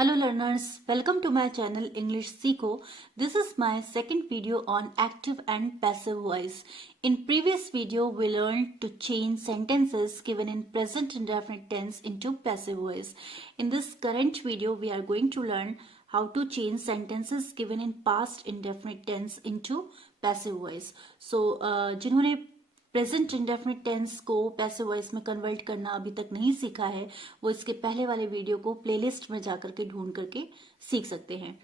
Hello learners, welcome to my channel English Seeko. This is my second video on active and passive voice. In previous video we learned to change sentences given in present indefinite tense into passive voice. In this current video we are going to learn how to change sentences given in past indefinite tense into passive voice. So जिन्होंने present indefinite tense को passive voice में convert करना अभी तक नहीं सीखा है वो इसके पहले वाले वीडियो को प्लेलिस्ट में जाकर के ढूंढ करके सीख सकते हैं।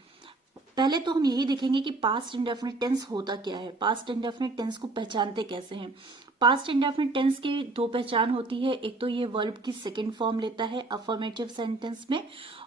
पहले तो हम यही देखेंगे कि पास्ट इंडेफिनिट टेंस होता क्या है, पास्ट इंडेफिनिट टेंस को पहचानते कैसे हैं। पास्ट इंडेफिनिट टेंस की दो पहचान होती है, एक तो ये वर्ब की सेकंड फॉर्म लेता है अफर्मेटिव सेंटेंस में,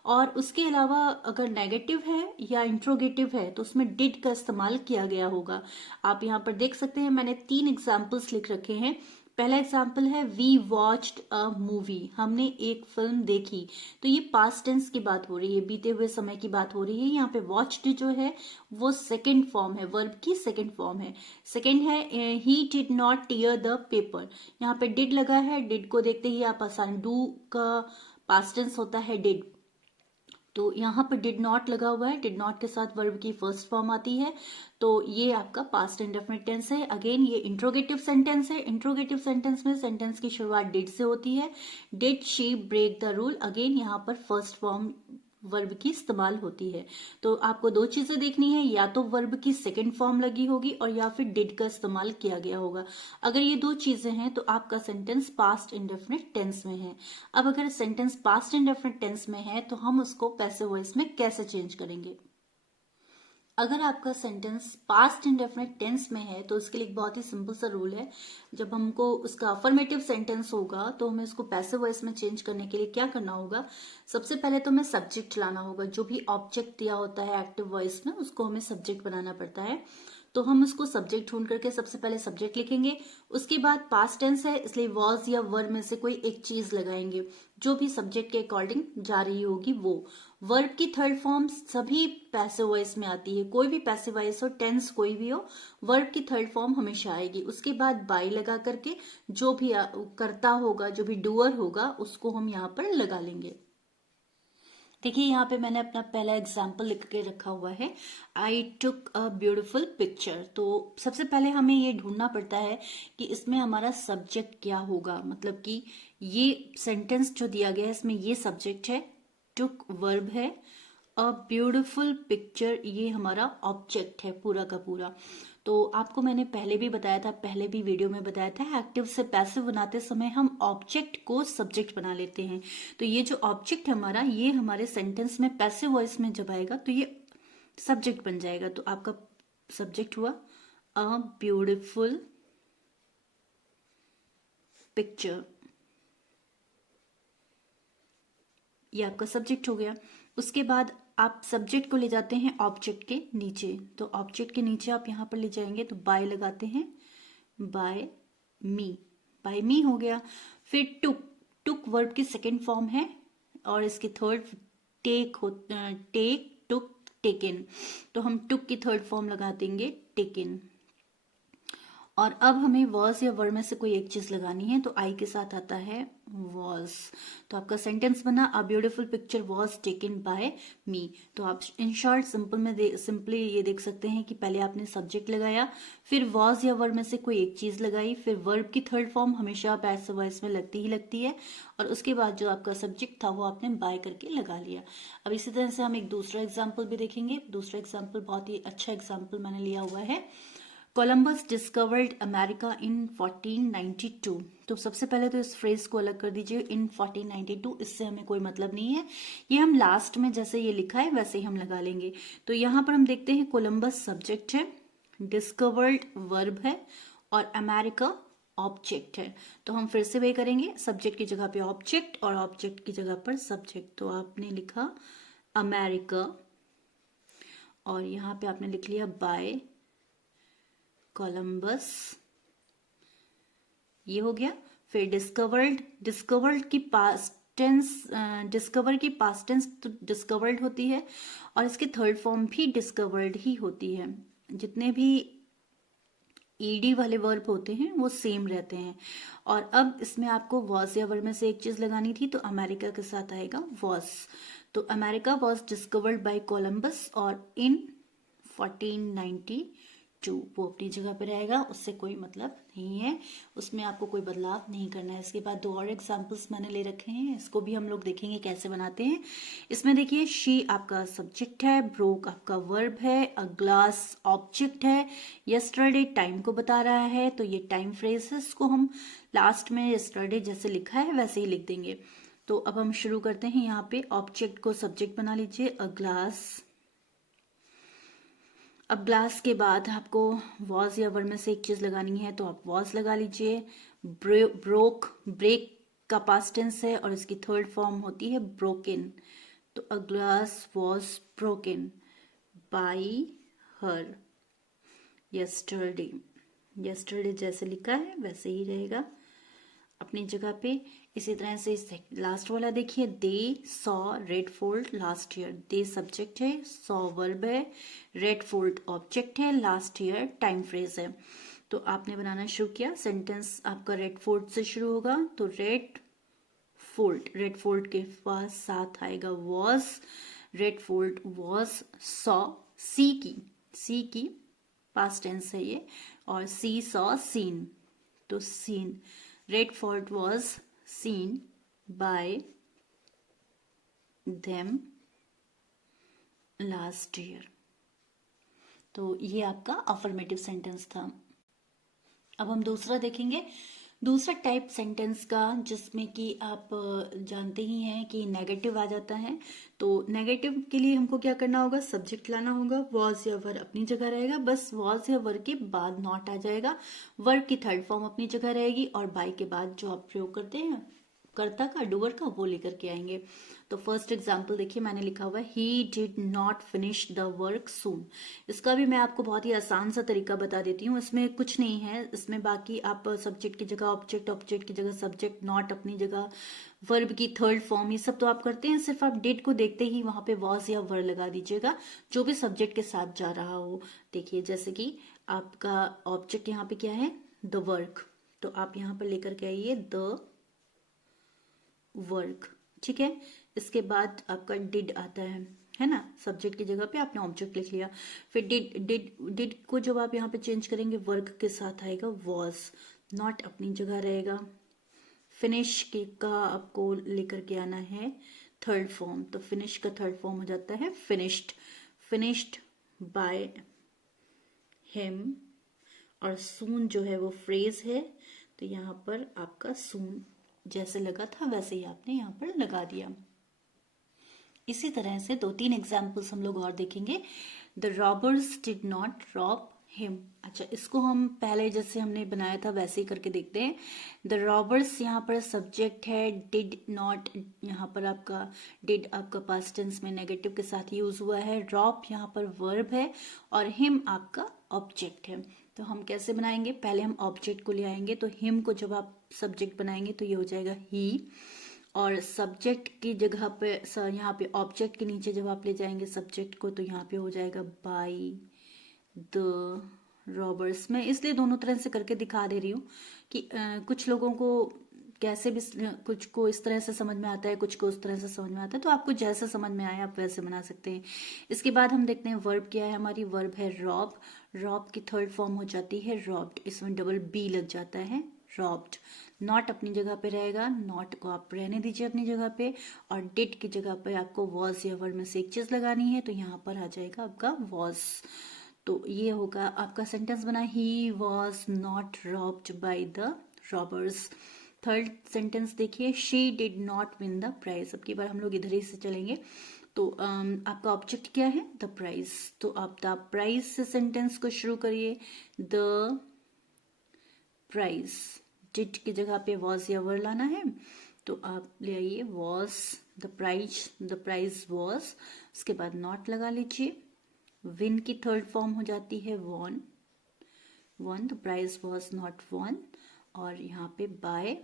और उसके अलावा अगर नेगेटिव है या इंट्रोगेटिव है तो उसमें डिड का इस्तेमाल किया गया होगा। आप यहाँ पर देख सकते हैं, मैंने 3 एग्जाम्पल्स लिख रखे हैं। पहला एग्जाम्पल है वी वॉच्ड अ मूवी, हमने एक फिल्म देखी। तो ये पास्ट टेंस की बात हो रही है, बीते हुए समय की बात हो रही है। यहाँ पे वॉच्ड जो है वो सेकंड फॉर्म है, वर्ब की सेकंड फॉर्म है। सेकंड है he did not tier the paper, यहाँ पे डिड लगा है। डिड को देखते ही आप आसान, डू का पास्ट टेंस होता है डिड, तो यहाँ पर डिड नॉट लगा हुआ है। डिड नॉट के साथ वर्ब की फर्स्ट फॉर्म आती है, तो ये आपका पास्ट इंडेफिनिट टेंस है। अगेन ये इंट्रोगेटिव सेंटेंस है। इंट्रोगेटिव सेंटेंस में सेंटेंस की शुरुआत डिड से होती है। Did she break the rule, again यहाँ पर फर्स्ट फॉर्म वर्ब की इस्तेमाल होती है। तो आपको दो चीजें देखनी है, या तो वर्ब की सेकंड फॉर्म लगी होगी और या फिर डिड का इस्तेमाल किया गया होगा। अगर ये दो चीजें हैं तो आपका सेंटेंस पास्ट इंडेफिनिट टेंस में है। अब अगर सेंटेंस पास्ट इंडेफिनिट टेंस में है तो हम उसको पैसिव वॉइस में कैसे चेंज करेंगे। अगर आपका सेंटेंस पास्ट इंडेफिनिट टेंस में है तो उसके लिए एक बहुत ही सिंपल सा रूल है। जब हमको उसका अफर्मेटिव सेंटेंस होगा तो हमें उसको पैसिव वॉइस में चेंज करने के लिए क्या करना होगा, सबसे पहले तो हमें सब्जेक्ट लाना होगा। जो भी ऑब्जेक्ट दिया होता है एक्टिव वॉइस में उसको हमें सब्जेक्ट बनाना पड़ता है। तो हम उसको सब्जेक्ट ढूंढ करके सबसे पहले सब्जेक्ट लिखेंगे। उसके बाद पास्ट टेंस है इसलिए वॉज या वर में से कोई एक चीज लगाएंगे जो भी सब्जेक्ट के अकॉर्डिंग जा रही होगी वो। वर्ब की थर्ड फॉर्म सभी पैसिव वॉइस में आती है, कोई भी पैसिव वॉइस हो, टेंस कोई भी हो, वर्ब की थर्ड फॉर्म हमेशा आएगी। उसके बाद बाई लगा करके जो भी करता होगा, जो भी डूअर होगा उसको हम यहाँ पर लगा लेंगे। देखिए यहाँ पे मैंने अपना पहला एग्जाम्पल लिख के रखा हुआ है, आई टुक अ ब्यूटिफुल पिक्चर। तो सबसे पहले हमें ये ढूंढना पड़ता है कि इसमें हमारा सब्जेक्ट क्या होगा, मतलब कि ये सेंटेंस जो दिया गया है इसमें ये सब्जेक्ट है, टुक वर्ब है, अ ब्यूटिफुल पिक्चर ये हमारा ऑब्जेक्ट है पूरा का पूरा। तो आपको मैंने पहले भी बताया था, पहले भी वीडियो में बताया था, एक्टिव से पैसिव बनाते समय हम ऑब्जेक्ट को सब्जेक्ट बना लेते हैं। तो ये जो ऑब्जेक्ट हमारा, ये हमारे सेंटेंस में पैसिव वॉइस में जब आएगा तो ये सब्जेक्ट बन जाएगा। तो आपका सब्जेक्ट हुआ अ ब्यूटिफुल पिक्चर, ये आपका सब्जेक्ट हो गया। उसके बाद आप सब्जेक्ट को ले जाते हैं ऑब्जेक्ट के नीचे, तो ऑब्जेक्ट के नीचे आप यहां पर ले जाएंगे तो बाय लगाते हैं, बाय मी हो गया। फिर टुक, टुक वर्ब की सेकेंड फॉर्म है और इसकी थर्ड टेक टुक टेकन, तो हम टुक की थर्ड फॉर्म लगा देंगे टेकन। और अब हमें वॉज या वर्ड में से कोई एक चीज लगानी है, तो आई के साथ आता है वॉज। तो आपका सेंटेंस बना a beautiful picture was taken by me. तो आप इन शॉर्ट सिंपली ये देख सकते हैं कि पहले आपने सब्जेक्ट लगाया, फिर वॉज या वर्ड में से कोई एक चीज लगाई, फिर वर्ब की थर्ड फॉर्म हमेशा पैसिव वॉइस में लगती ही लगती है, और उसके बाद जो आपका सब्जेक्ट था वो आपने बाय करके लगा लिया। अब इसी तरह से हम एक दूसरा एग्जाम्पल भी देखेंगे। दूसरा एग्जाम्पल बहुत ही अच्छा एग्जाम्पल मैंने लिया हुआ है, कोलंबस डिस्कवर्ड अमेरिका इन 1492। तो सबसे पहले तो इस फ्रेज को अलग कर दीजिए, इन 1492, इससे हमें कोई मतलब नहीं है। ये हम लास्ट में जैसे ये लिखा है वैसे ही हम लगा लेंगे। तो यहां पर हम देखते हैं कोलंबस सब्जेक्ट है, डिस्कवर्ड वर्ब है और अमेरिका ऑब्जेक्ट है। तो हम फिर से वही करेंगे, सब्जेक्ट की जगह पे ऑब्जेक्ट और ऑब्जेक्ट की जगह पर सब्जेक्ट। तो आपने लिखा अमेरिका और यहाँ पे आपने लिख लिया बाय कोलंबस, ये हो गया। फिर डिस्कवर्ड, डिस्कवर्ड की पास्ट टेंस, डिस्कवर की पास्ट टेंस तो डिस्कवर्ड होती है और इसकी थर्ड फॉर्म भी डिस्कवर्ड ही होती है। जितने भी ईडी वाले वर्ब होते हैं वो सेम रहते हैं। और अब इसमें आपको वॉज या वर्ब में से एक चीज लगानी थी, तो अमेरिका के साथ आएगा वॉज। तो America was discovered by Columbus और इन 1492 वो अपनी जगह पे रहेगा, उससे कोई मतलब नहीं है, उसमें आपको कोई बदलाव नहीं करना है। इसके बाद दो और एग्जांपल्स मैंने ले रखे हैं, इसको भी हम लोग देखेंगे कैसे बनाते हैं। इसमें देखिए शी आपका सब्जेक्ट है, ब्रोक आपका वर्ब है, अ ग्लास ऑब्जेक्ट है, यस्टरडे टाइम को बता रहा है, तो ये टाइम फ्रेज है, इसको हम लास्ट में यस्टरडे जैसे लिखा है वैसे ही लिख देंगे। तो अब हम शुरू करते हैं। यहाँ पे ऑब्जेक्ट को सब्जेक्ट बना लीजिए, अ ग्लास। अब ग्लास के बाद आपको वॉज या वर्ब में से एक चीज लगानी है, तो आप वॉज लगा लीजिए। ब्रोक, ब्रेक का पास्ट टेंस है और इसकी थर्ड फॉर्म होती है ब्रोकन, तो a glass was broken by her yesterday. Yesterday जैसे लिखा है वैसे ही रहेगा अपनी जगह पे। इसी तरह से लास्ट वाला देखिए, they saw red fold last year. They subject है, सॉ वर्ब है, रेड फोल्ड ऑब्जेक्ट है, लास्ट ईयर टाइम फ्रेज है। तो आपने बनाना शुरू किया, सेंटेंस आपका रेड फोल्ड से शुरू होगा, तो रेड फोल्ड के पास साथ आएगा was, Red Fort was, saw see की पास्ट टेंस है ये, और सी सॉ सीन, तो seen, Red Fort was seen by them last year. तो ये आपका अफर्मेटिव सेंटेंस था। अब हम दूसरा देखेंगे, दूसरा टाइप सेंटेंस का, जिसमें कि आप जानते ही हैं कि नेगेटिव आ जाता है। तो नेगेटिव के लिए हमको क्या करना होगा, सब्जेक्ट लाना होगा, वॉज या वर अपनी जगह रहेगा, बस वॉज या वर के बाद नॉट आ जाएगा, वर्ब की थर्ड फॉर्म अपनी जगह रहेगी, और बाय के बाद जो आप प्रयोग करते हैं कर्ता का, डूअर का, वो लेकर के आएंगे। तो फर्स्ट एग्जाम्पल देखिए, मैंने लिखा हुआ है he did not finish the work soon. इसका भी मैं आपको बहुत ही आसान सा तरीका बता देती हूँ, इसमें कुछ नहीं है, इसमें बाकी आप सब्जेक्ट की जगह ऑब्जेक्ट, ऑब्जेक्ट की जगह सब्जेक्ट, नॉट अपनी जगह वर्ब की थर्ड फॉर्म, ये सब तो आप करते हैं, सिर्फ आप डिड को देखते ही वहां पे वॉज या वर लगा दीजिएगा, जो भी सब्जेक्ट के साथ जा रहा हो। देखिए जैसे कि आपका ऑब्जेक्ट यहाँ पे क्या है, द वर्क, तो आप यहाँ पर लेकर के आइए द वर्क, ठीक है। इसके बाद आपका डिड आता है ना, सब्जेक्ट की जगह पे आपने ऑब्जेक्ट लिख लिया, फिर डिड को जब आप यहाँ पे चेंज करेंगे वर्क के साथ आएगा वॉज, नॉट अपनी जगह रहेगा, फिनिश के का आपको लेकर के आना है थर्ड फॉर्म, तो फिनिश का थर्ड फॉर्म हो जाता है फिनिश्ड, फिनिश्ड बाय हिम, और सून जो है वो फ्रेज है, तो यहाँ पर आपका सून जैसे लगा था वैसे ही आपने यहाँ पर लगा दिया। इसी तरह से दो तीन एग्जाम्पल्स हम लोग और देखेंगे। The robbers did not rob him. अच्छा, इसको हम पहले जैसे हमने बनाया था वैसे ही करके देखते हैं। द रॉबर्स यहाँ पर सब्जेक्ट है, डिड नॉट यहाँ पर आपका डिड आपका पास्ट टेंस में नेगेटिव के साथ यूज हुआ है, रॉब यहाँ पर वर्ब है, और हिम आपका ऑब्जेक्ट है। तो हम कैसे बनाएंगे, पहले हम ऑब्जेक्ट को ले आएंगे, तो हिम को जब आप सब्जेक्ट बनाएंगे तो ये हो जाएगा ही, और सब्जेक्ट की जगह पे यहाँ पे ऑब्जेक्ट के नीचे जब आप ले जाएंगे सब्जेक्ट को, तो यहाँ पे हो जाएगा बाई द रॉबर्स। मैं इसलिए दोनों तरह से करके दिखा दे रही हूँ कि कुछ लोगों को कैसे भी, कुछ को इस तरह से समझ में आता है, कुछ को उस तरह से समझ में आता है, तो आपको जैसा समझ में आए आप वैसे बना सकते हैं। इसके बाद हम देखते हैं वर्ब क्या है, हमारी वर्ब है रॉब, रॉब की थर्ड फॉर्म हो जाती है रॉब्ड, इसमें डबल बी लग जाता है रॉब्ड, नॉट अपनी जगह पे रहेगा, नॉट को आप रहने दीजिए अपनी जगह पे, और डिड की जगह पे आपको वॉज या वर्ब में से एक चीज लगानी है, तो यहाँ पर आ जाएगा आपका वॉज। तो ये होगा आपका सेंटेंस बना, he was not robbed by the robbers. Third sentence देखिए, she did not win the prize. अब की बार हम लोग इधर ही से चलेंगे। तो आपका ऑब्जेक्ट क्या है, द प्राइज, तो आप द प्राइज से सेंटेंस को शुरू करिए, द प्राइज, डिड की जगह पे वॉज या वर लाना है, तो आप ले आइए वॉज, द प्राइज वॉज, उसके बाद नॉट लगा लीजिए, विन की थर्ड फॉर्म हो जाती है won, the prize was not won, और यहाँ पे बाय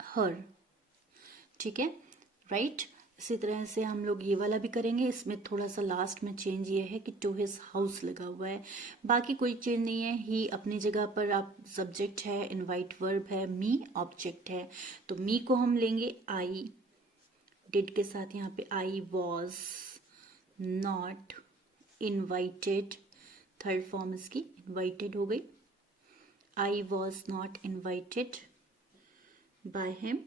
हर, ठीक है, राइट। इसी तरह से हम लोग ये वाला भी करेंगे। इसमें थोड़ा सा लास्ट में चेंज ये है कि टू हिज हाउस लगा हुआ है, बाकी कोई चेंज नहीं है। ही अपनी जगह पर आप सब्जेक्ट है, इनवाइट वर्ब है, मी ऑब्जेक्ट है, तो मी को हम लेंगे आई, डिड के साथ यहाँ पे I was not invited, third form इसकी इनवाइटेड हो गई। I was not invited by him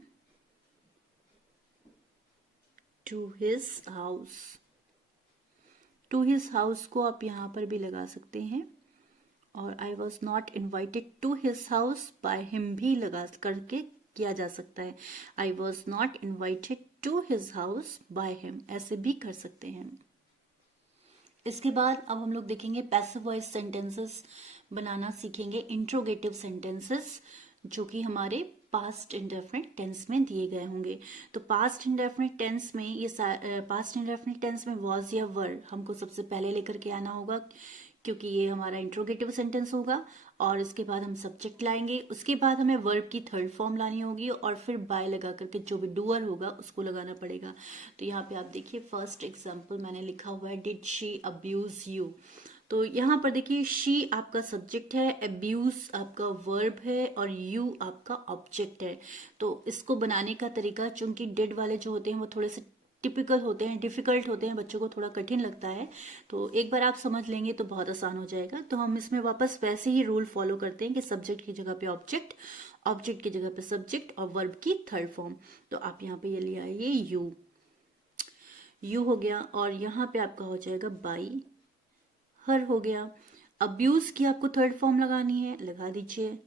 to his house. To his house को आप यहां पर भी लगा सकते हैं, और I was not invited to his house by him भी लगा करके किया जा सकता है। I was not invited to his house by him, ऐसे भी कर सकते हैं। इसके बाद अब हम लोग देखेंगे पैसिव वॉइस सेंटेंसेस बनाना सीखेंगे, इंट्रोगेटिव सेंटेंसेस, जो कि हमारे पास्ट इंडेफिनिट टेंस में दिए गए होंगे। तो पास्ट इंडेफिनिट टेंस में पास्ट इंडेफिनिट टेंस में वॉज या वर हमको सबसे पहले लेकर के आना होगा, क्योंकि ये हमारा इंट्रोगेटिव सेंटेंस होगा। और इसके बाद हम सब्जेक्ट लाएंगे, उसके बाद हमें वर्ब की थर्ड फॉर्म लानी होगी, और फिर बाय लगा करके जो भी डूअर होगा उसको लगाना पड़ेगा। तो यहाँ पे आप देखिए फर्स्ट एग्जाम्पल मैंने लिखा हुआ है, डिड शी अब्यूज यू। तो यहाँ पर देखिए शी आपका सब्जेक्ट है, अब्यूज आपका वर्ब है, और यू आपका ऑब्जेक्ट है। तो इसको बनाने का तरीका, चूंकि डिड वाले जो होते हैं वो थोड़े से टिपिकल होते हैं, डिफिकल्ट होते हैं, बच्चों को थोड़ा कठिन लगता है, तो एक बार आप समझ लेंगे तो बहुत आसान हो जाएगा। तो हम इसमें वापस वैसे ही रूल फॉलो करते हैं कि सब्जेक्ट की जगह पे ऑब्जेक्ट, ऑब्जेक्ट की जगह पे सब्जेक्ट, और वर्ब की थर्ड फॉर्म। तो आप यहाँ पे ये ले आइए यू, यू हो गया, और यहाँ पे आपका हो जाएगा बाई, हर हो गया। अब्यूज की आपको थर्ड फॉर्म लगानी है, लगा दीजिए,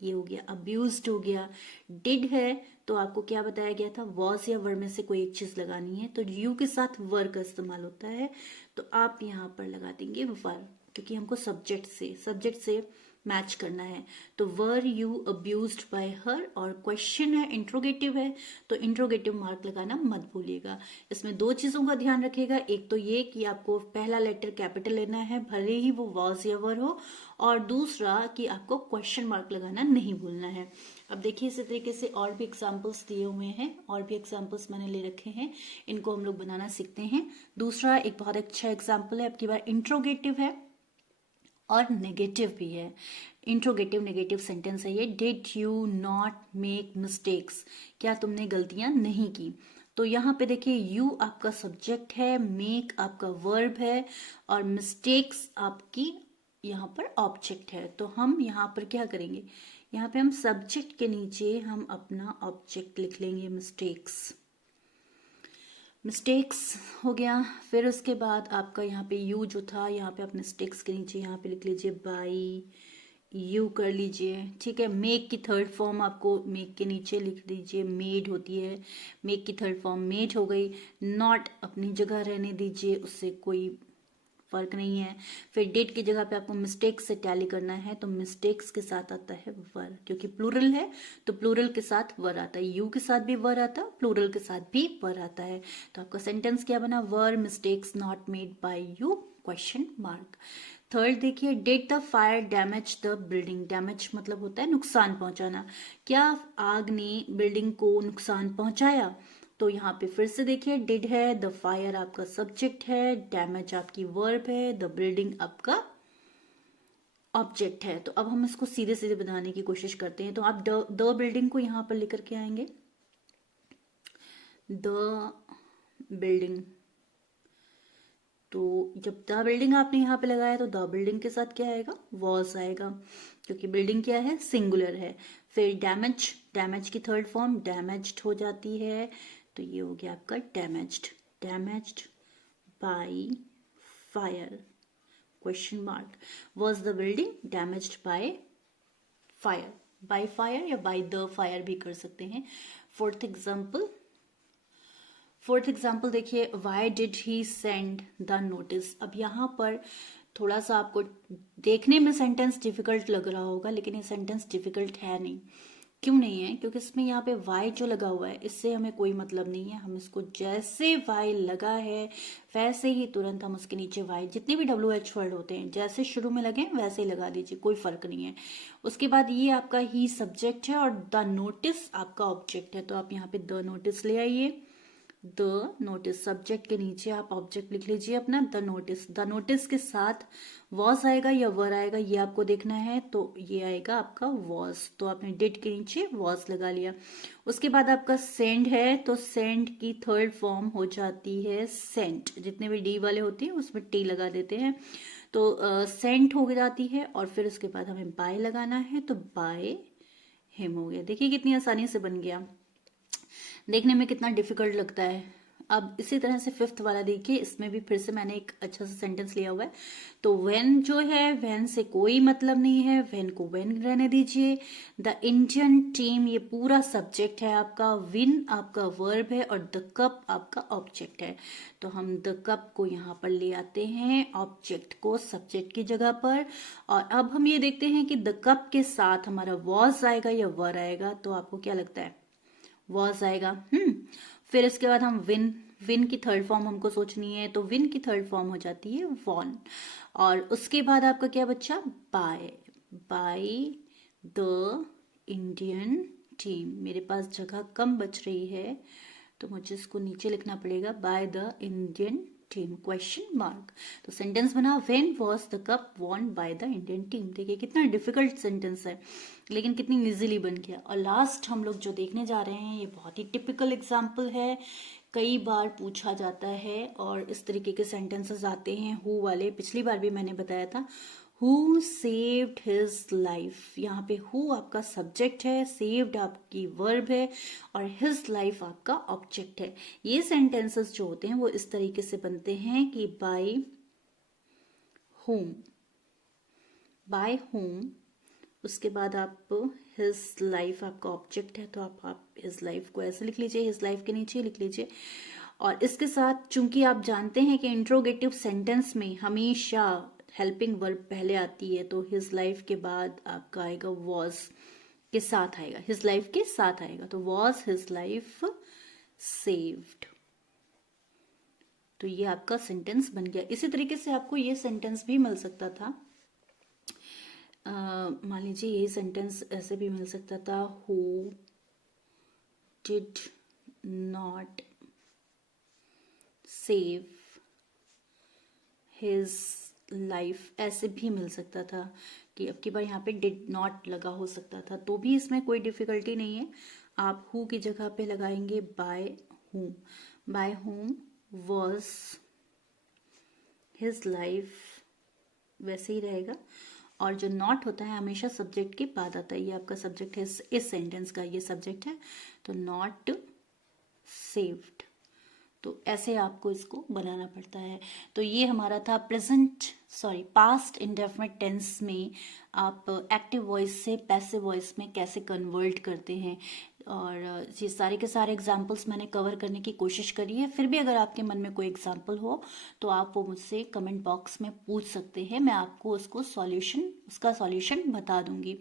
ये हो गया अब्यूज्ड हो गया। डिड है तो आपको क्या बताया गया था, वॉज या वर में से कोई एक चीज लगानी है, तो यू के साथ वर का इस्तेमाल होता है, तो आप यहाँ पर लगा देंगे वर, क्योंकि हमको सब्जेक्ट से मैच करना है। तो वर यू अब्यूज्ड बाय हर, और क्वेश्चन है, इंट्रोगेटिव है, तो इंट्रोगेटिव मार्क लगाना मत भूलिएगा। इसमें दो चीजों का ध्यान रखिएगा, एक तो ये कि आपको पहला लेटर कैपिटल लेना है भले ही वो वॉज या वर हो, और दूसरा कि आपको क्वेश्चन मार्क लगाना नहीं भूलना है। अब देखिए इसी तरीके से और भी एग्जाम्पल्स दिए हुए हैं, और भी एग्जाम्पल्स मैंने ले रखे हैं, इनको हम लोग बनाना सीखते हैं। दूसरा एक बहुत अच्छा एग्जाम्पल है, आपकी बार इंट्रोगेटिव है और नेगेटिव भी है। इंट्रोगेटिव नेगेटिव सेंटेंस है ये, did you not make mistakes, क्या तुमने गलतियां नहीं की। तो यहाँ पे देखिए यू आपका सब्जेक्ट है, मेक आपका वर्ब है, और मिस्टेक्स आपकी यहाँ पर ऑब्जेक्ट है। तो हम यहाँ पर क्या करेंगे, यहाँ पे हम सब्जेक्ट के नीचे हम अपना ऑब्जेक्ट लिख लेंगे, मिस्टेक्स हो गया। फिर उसके बाद आपका यहाँ पे यू जो था, यहाँ पे आप मिस्टेक्स के नीचे यहाँ पे लिख लीजिए बाई, यू कर लीजिए, ठीक है। मेक की थर्ड फॉर्म आपको मेक के नीचे लिख दीजिए, मेड होती है, मेक की थर्ड फॉर्म मेड हो गई। नॉट अपनी जगह रहने दीजिए, उससे कोई फर्क नहीं है। फिर डिड की जगह पे आपको मिस्टेक्स से टैली करना है, तो मिस्टेक्स के साथ आता है वर, क्योंकि प्लूरल है तो प्लूरल के साथ वर आता है, यू के साथ भी वर आता है, प्लूरल के साथ भी वर आता है। तो आपका सेंटेंस क्या बना, were mistakes not made by you question mark. Third देखिए, did the fire damage the building, damage मतलब होता है नुकसान पहुंचाना, क्या आग ने बिल्डिंग को नुकसान पहुंचाया। तो यहाँ पे फिर से देखिए डिड है, द फायर आपका सब्जेक्ट है, डैमेज आपकी वर्ब है, द बिल्डिंग आपका ऑब्जेक्ट है। तो अब हम इसको सीधे सीधे बनाने की कोशिश करते हैं। तो आप द बिल्डिंग को यहाँ पर लेकर के आएंगे, द बिल्डिंग। तो जब द बिल्डिंग आपने यहाँ पे लगाया तो द बिल्डिंग के साथ क्या आएगा, वॉज आएगा, क्योंकि बिल्डिंग क्या है, सिंगुलर है। फिर डैमेज, डैमेज की थर्ड फॉर्म डैमेज्ड हो जाती है, तो ये हो गया आपका damaged by fire question mark. Was the building damaged by fire या बाय द फायर भी कर सकते हैं। फोर्थ एग्जाम्पल देखिए, why did he send the notice. अब यहाँ पर थोड़ा सा आपको देखने में सेंटेंस डिफिकल्ट लग रहा होगा, लेकिन ये सेंटेंस डिफिकल्ट है नहीं। क्यों नहीं है, क्योंकि इसमें यहाँ पे वाई जो लगा हुआ है इससे हमें कोई मतलब नहीं है। हम इसको जैसे वाई लगा है वैसे ही तुरंत हम उसके नीचे वाई, जितने भी WH वर्ड होते हैं जैसे शुरू में लगे वैसे ही लगा दीजिए, कोई फर्क नहीं है। उसके बाद ये आपका ही सब्जेक्ट है और द नोटिस आपका ऑब्जेक्ट है, तो आप यहाँ पे द नोटिस ले आइए। द नोटिस, सब्जेक्ट के नीचे आप ऑब्जेक्ट लिख लीजिए अपना द नोटिस। द नोटिस के साथ वॉज आएगा या वर आएगा ये आपको देखना है, तो ये आएगा आपका वॉज, तो आपने डिड के नीचे वॉज लगा लिया। उसके बाद आपका सेंड है, तो सेंड की थर्ड फॉर्म हो जाती है सेंट, जितने भी डी वाले होते हैं उसमें टी लगा देते हैं, तो सेंट हो जाती है। और फिर उसके बाद हमें बाय लगाना है, तो बाय हिम हो गया। देखिए कितनी आसानी से बन गया, देखने में कितना डिफिकल्ट लगता है। अब इसी तरह से फिफ्थ वाला देखिए, इसमें भी फिर से मैंने एक अच्छा सा सेंटेंस लिया हुआ है। तो व्हेन जो है, व्हेन से कोई मतलब नहीं है, व्हेन को व्हेन रहने दीजिए। द इंडियन टीम ये पूरा सब्जेक्ट है आपका, विन आपका वर्ब है और द कप आपका ऑब्जेक्ट है। तो हम द कप को यहाँ पर ले आते हैं, ऑब्जेक्ट को सब्जेक्ट की जगह पर। और अब हम ये देखते हैं कि द कप के साथ हमारा वॉज आएगा या वर आएगा, तो आपको क्या लगता है? वॉज आएगा। फिर इसके बाद हम विन, विन की थर्ड फॉर्म हमको सोचनी है, तो विन की थर्ड फॉर्म हो जाती है वॉन। और उसके बाद आपका क्या बच्चा? By, by the Indian team. मेरे पास जगह कम बच रही है तो मुझे इसको नीचे लिखना पड़ेगा, bye the Indian team question mark. तो सेंटेंस बना, when was the cup won by the Indian team. देखिए कितना डिफिकल्ट सेंटेंस है लेकिन कितनी इजीली बन गया। और लास्ट हम लोग जो देखने जा रहे हैं ये बहुत ही टिपिकल एग्जाम्पल है, कई बार पूछा जाता है और इस तरीके के सेंटेंसेस आते हैं हु वाले। पिछली बार भी मैंने बताया था, हु सेव्ड हिज लाइफ। यहाँ पे हु आपका सब्जेक्ट है, सेव्ड आपकी वर्ब है और हिज लाइफ आपका ऑब्जेक्ट है। ये सेंटेंसेस जो होते हैं वो इस तरीके से बनते हैं कि बाय होम, बाय होम। उसके बाद आप हिज लाइफ आपका ऑब्जेक्ट है, तो आप हिज लाइफ को ऐसे लिख लीजिए, हिज लाइफ के नीचे लिख लीजिए। और इसके साथ चूंकि आप जानते हैं कि इंट्रोगेटिव सेंटेंस में हमेशा हेल्पिंग वर्ब पहले आती है, तो हिज लाइफ के बाद आपका आएगा वॉज के साथ आएगा, हिज लाइफ के साथ आएगा, तो वॉज हिज लाइफ सेव्ड। तो ये आपका सेंटेंस बन गया। इसी तरीके से आपको ये सेंटेंस भी मिल सकता था, मान लीजिए ये सेंटेंस ऐसे भी मिल सकता था, who did not save his life, ऐसे भी मिल सकता था कि अब की बार यहाँ पे डिड नॉट लगा हो सकता था, तो भी इसमें कोई डिफिकल्टी नहीं है। आप हु की जगह पे लगाएंगे by home, by home was his life, वैसे ही रहेगा। और जो नॉट होता है हमेशा सब्जेक्ट के बाद आता है, ये आपका सब्जेक्ट है, इस सेंटेंस का ये सब्जेक्ट है, तो नॉट सेव्ड। तो ऐसे आपको इसको बनाना पड़ता है। तो ये हमारा था पास्ट इंडेफिनिट टेंस में आप एक्टिव वॉइस से पैसिव वॉइस में कैसे कन्वर्ट करते हैं। और ये सारे के सारे एग्जाम्पल्स मैंने कवर करने की कोशिश करी है। फिर भी अगर आपके मन में कोई एग्जाम्पल हो तो आप वो मुझसे कमेंट बॉक्स में पूछ सकते हैं, मैं आपको उसका सॉल्यूशन बता दूंगी।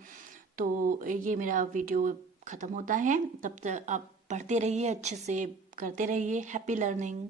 तो ये मेरा वीडियो ख़त्म होता है, तब तक आप पढ़ते रहिए, अच्छे से करते रहिए। Happy learning.